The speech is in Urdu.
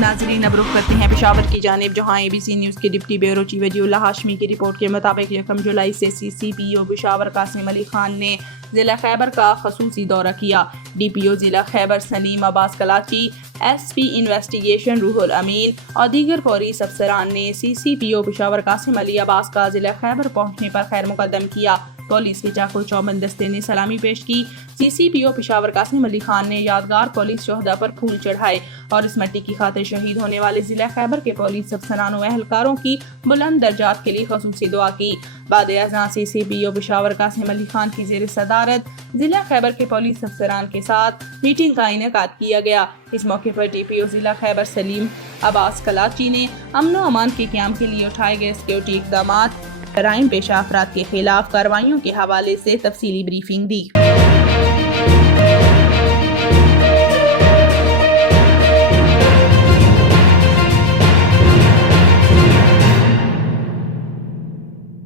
ناظرین اب رخ کرتے ہیں پشاور کی جانب، جہاں اے بی سی نیوز کے ڈپٹی بیورو چیف وجی اللہ ہاشمی کی رپورٹ کے مطابق 1 جولائی سے سی سی پی او پشاور قاسم علی خان نے ضلع خیبر کا خصوصی دورہ کیا۔ ڈی پی او ضلع خیبر سلیم عباس کلاچی، ایس پی انویسٹیگیشن روح الامین اور دیگر پولیس افسران نے سی سی پی او پشاور قاسم علی عباس کا ضلع خیبر پہنچنے پر خیر مقدم کیا۔ پولیس کے چاقو چوبند دستے نے سلامی پیش کی۔ سی سی پی او پشاور قاسم علی خان نے یادگار پولیس شہداء پر پھول چڑھائے اور اس مٹی کی خاطر شہید ہونے والے ضلع خیبر کے پولیس افسران و اہلکاروں کی بلند درجات کے لیے خصوصی دعا کی۔ بعد ازاں سی سی پی او پشاور قاسم علی خان کی زیر صدارت ضلع خیبر کے پولیس افسران کے ساتھ میٹنگ کا انعقاد کیا گیا۔ اس موقع پر ڈی پی او ضلع خیبر سلیم عباس کلاچی نے امن و امان کے قیام کے لیے اٹھائے گئے سیکورٹی اقدامات، جرائم پیشہ افراد کے خلاف کارروائیوں کے حوالے سے تفصیلی بریفنگ دی۔